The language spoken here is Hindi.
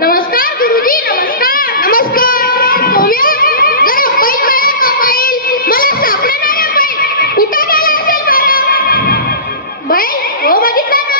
नमस्कार गुरुजी नमस्कार नमस्कार तुम्ही जरा फाइल बघा का फाइल मला सापडणार नाही फाइल कुठे गेला असेल बरं भाई हो बघितलं